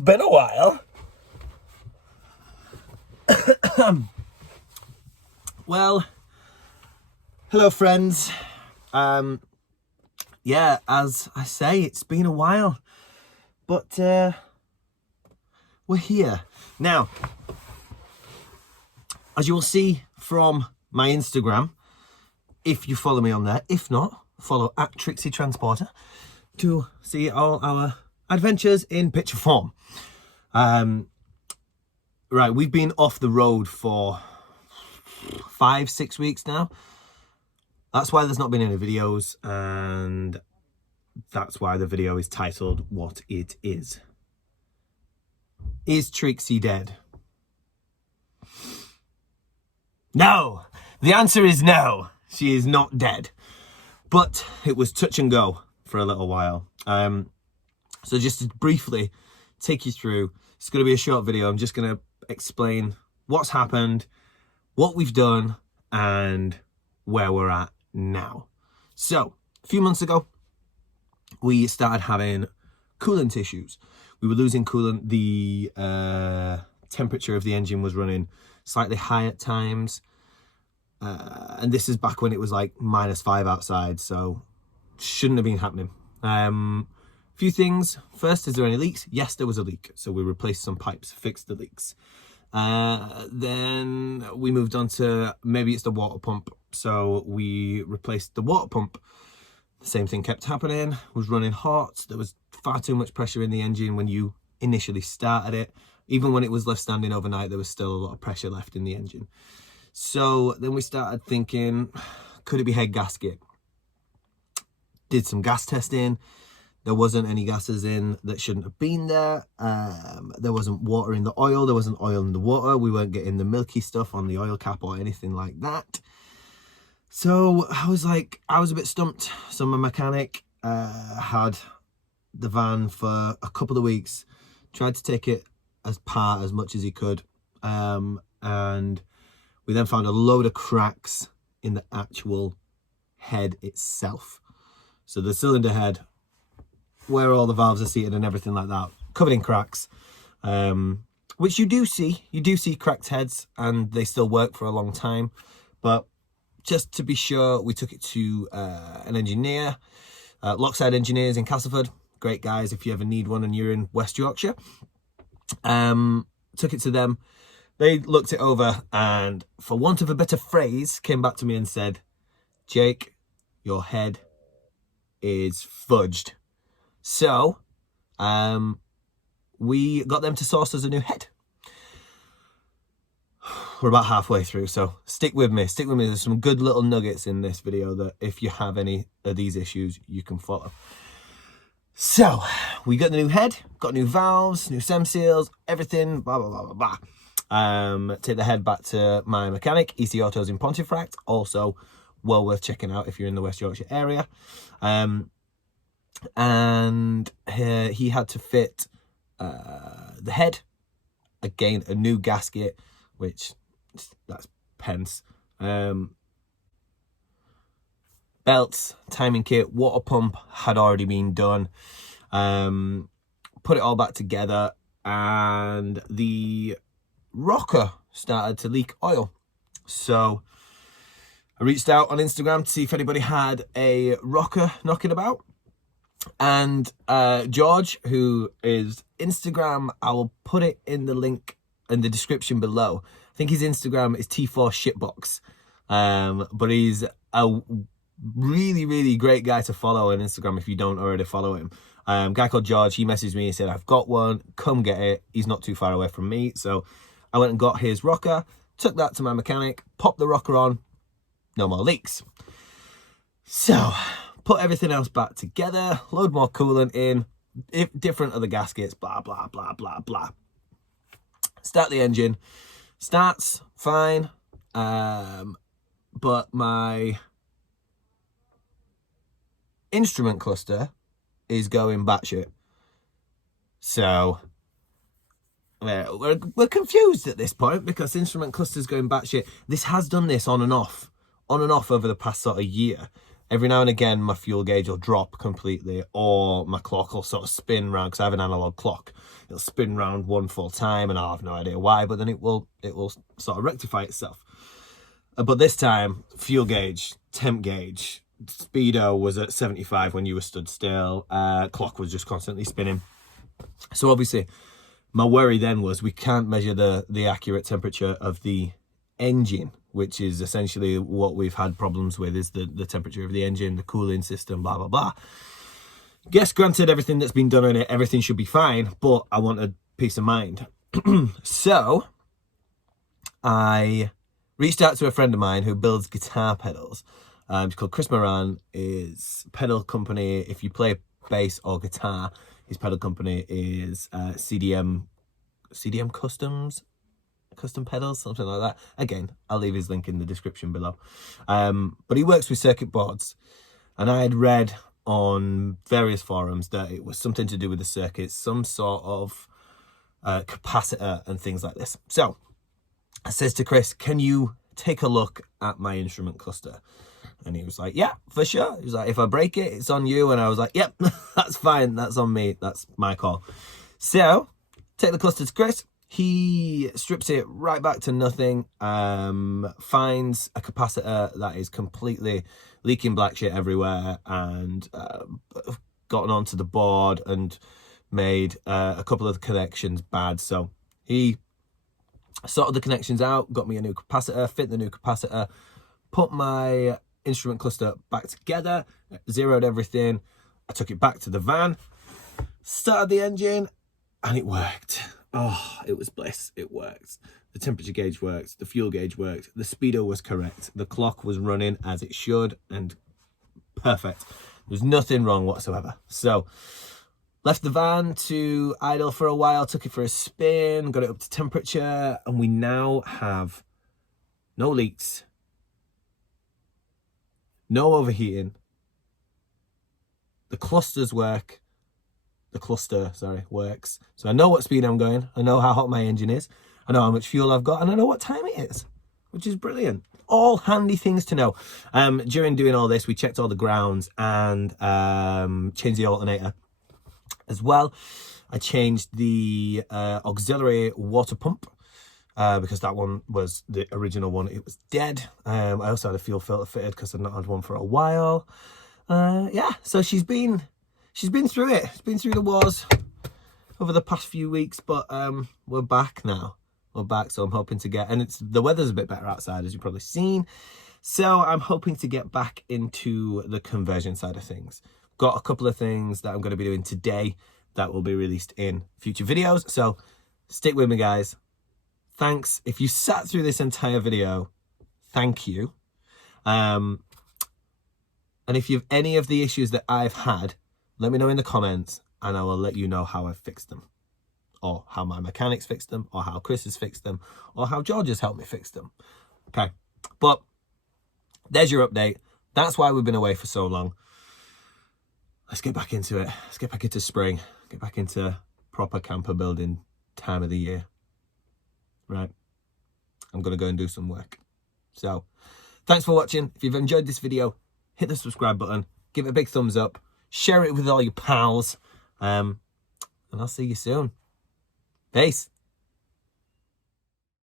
It's been a while. Well, hello friends. Yeah, as I say, it's been a while, but we're here now. As you will see from my Instagram, if you follow me on there. If not, follow at Trixie Transporter to see all our adventures in picture form. Right, we've been off the road for 5-6 weeks now. That's why there's not been any videos, and that's why the video is titled what it is. Is Trixie dead? No! The answer is no. She is not dead. But it was touch and go for a little while. So just to briefly take you through, it's going to be a short video. I'm just going to explain what's happened, what we've done, and where we're at now. So, a few months ago, we started having coolant issues. We were losing coolant. The temperature of the engine was running slightly high at times. And this is back when it was like -5 outside, so shouldn't have been happening. Few things. First, is there any leaks? Yes, there was a leak. So we replaced some pipes, fixed the leaks. Then we moved on to maybe it's the water pump. So we replaced the water pump. The same thing kept happening. It was running hot. There was far too much pressure in the engine when you initially started it. Even when it was left standing overnight, there was still a lot of pressure left in the engine. So then we started thinking, could it be head gasket? Did some gas testing. There wasn't any gases in that shouldn't have been there. There wasn't water in the oil. There wasn't oil in the water. We weren't getting the milky stuff on the oil cap or anything like that. So I was a bit stumped. So my mechanic had the van for a couple of weeks, tried to take it apart as much as he could. And we then found a load of cracks in the actual head itself. So the cylinder head, where all the valves are seated and everything like that, covered in cracks, which you do see cracked heads, and they still work for a long time. But just to be sure, we took it to an engineer, Lockside Engineers in Castleford. Great guys if you ever need one and you're in West Yorkshire. Took it to them. They looked it over and, for want of a better phrase, came back to me and said, Jake, your head is fudged. So, we got them to source us a new head. We're about halfway through, so stick with me. There's some good little nuggets in this video that if you have any of these issues, you can follow. So, we got the new head, got new valves, new SEM seals, everything, blah, blah, blah, blah, blah. Take the head back to my mechanic, EC Autos in Pontefract, also well worth checking out if you're in the West Yorkshire area. And he had to fit the head, again a new gasket, which that's pence, belts, timing kit, water pump had already been done, put it all back together, and the rocker started to leak oil. So I reached out on Instagram to see if anybody had a rocker knocking about, and George, who is Instagram, I will put it in the link in the description below. I think his Instagram is T4 Shitbox, but he's a really great guy to follow on Instagram if you don't already follow him. Guy called George, he messaged me and said, I've got one, come get it. He's not too far away from me. So I went and got his rocker, took that to my mechanic, popped the rocker on, no more leaks. So put everything else back together, load more coolant in, different other gaskets, blah, blah, blah, blah, blah. Start the engine, starts fine, but my instrument cluster is going batshit. So we're confused at this point because instrument cluster's going batshit. This has done this on and off over the past sort of year. every now and again my fuel gauge will drop completely, or my clock will sort of spin round, because I have an analog clock. It'll spin round one full time and I'll have no idea why, but then it will sort of rectify itself. But this time, fuel gauge, temp gauge, speedo was at 75 when you were stood still, clock was just constantly spinning. So obviously my worry then was, we can't measure the accurate temperature of the engine, which is essentially what we've had problems with, is the temperature of the engine, the cooling system, blah blah blah. Yes, granted, everything that's been done on it, everything should be fine, but I wanted peace of mind. So I reached out to a friend of mine who builds guitar pedals. It's called Chris Moran. His pedal company, if you play bass or guitar, his pedal company is CDM Custom Pedals, something like that. Again, I'll leave his link in the description below. But he works with circuit boards, and I had read on various forums that it was something to do with the circuits, some sort of capacitor and things like this. So I says to Chris, can you take a look at my instrument cluster? And he was like, yeah, for sure. He was like, if I break it, it's on you. And I was like, yep, that's fine. That's on me. That's my call. So take the cluster to Chris. He strips it right back to nothing, finds a capacitor that is completely leaking black shit everywhere, and gotten onto the board and made a couple of the connections bad. So he sorted the connections out, got me a new capacitor, fit the new capacitor, put my instrument cluster back together, zeroed everything. I took it back to the van, started the engine, and it worked. Oh, it was bliss. It worked. The temperature gauge worked. The fuel gauge worked. The speedo was correct. The clock was running as it should, and perfect. There was nothing wrong whatsoever. So left the van to idle for a while, took it for a spin, got it up to temperature, and we now have no leaks, no overheating. The cluster works. So I know what speed I'm going, I know how hot my engine is, I know how much fuel I've got, and I know what time it is, which is brilliant. All handy things to know. During doing all this, we checked all the grounds and changed the alternator as well. I changed the auxiliary water pump because that one was the original one. It was dead. I also had a fuel filter fitted because I've not had one for a while. Yeah, so she's been through it. She's been through the wars over the past few weeks, but we're back now. We're back, so I'm hoping to get, and the weather's a bit better outside, as you've probably seen. So I'm hoping to get back into the conversion side of things. Got a couple of things that I'm going to be doing today that will be released in future videos. So stick with me, guys. Thanks. If you sat through this entire video, thank you. And if you have any of the issues that I've had, let me know in the comments and I will let you know how I've fixed them, or how my mechanics fixed them, or how Chris has fixed them, or how George has helped me fix them. Okay, but there's your update. That's why we've been away for so long. Let's get back into it. Let's get back into spring. Get back into proper camper building time of the year. Right, I'm going to go and do some work. So thanks for watching. If you've enjoyed this video, hit the subscribe button, give it a big thumbs up, share it with all your pals, and I'll see you soon. Peace.